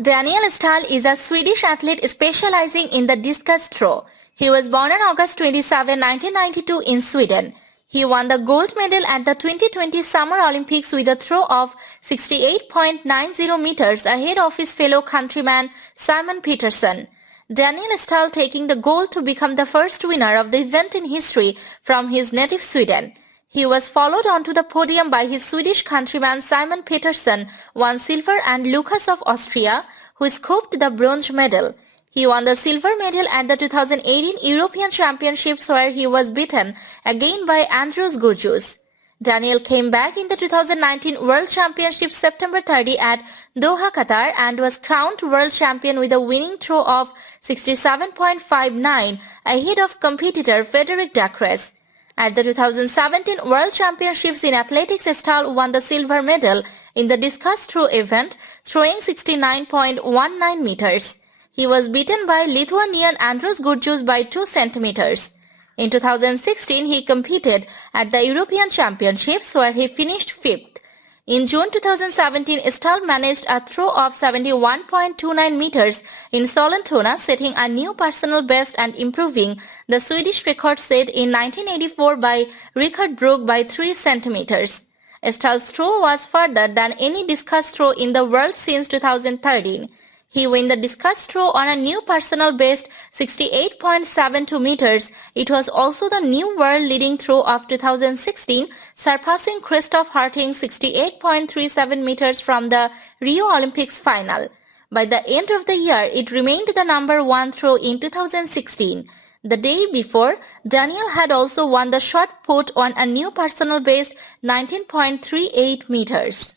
Daniel Stahl is a Swedish athlete specializing in the discus throw. He was born on August 27, 1992 in Sweden. He won the gold medal at the 2020 Summer Olympics with a throw of 68.90 meters ahead of his fellow countryman Simon Peterson. Daniel Stahl taking the gold to become the first winner of the event in history from his native Sweden. He was followed onto the podium by his Swedish countryman Simon Peterson, won silver, and Lucas of Austria, who scooped the bronze medal. He won the silver medal at the 2018 European Championships, where he was beaten again by Andros Gurgius. Daniel came back in the 2019 World Championships September 30 at Doha, Qatar, and was crowned world champion with a winning throw of 67.59 ahead of competitor Frederick Dacres. At the 2017 World Championships in Athletics, Stahl won the silver medal in the discus throw event, throwing 69.19 meters. He was beaten by Lithuanian Andros Gurgius by 2 centimeters. In 2016, he competed at the European Championships, where he finished 5th. In June 2017, Stahl managed a throw of 71.29 meters in Sollentuna, setting a new personal best and improving the Swedish record set in 1984 by Richard Brook by 3 centimeters. Stahl's throw was further than any discus throw in the world since 2013. He won the discus throw on a new personal best 68.72 meters. It was also the new world leading throw of 2016, surpassing Christoph Harting's 68.37 meters from the Rio Olympics final. By the end of the year, it remained the number 1 throw in 2016. The day before, Daniel had also won the shot put on a new personal best 19.38 meters.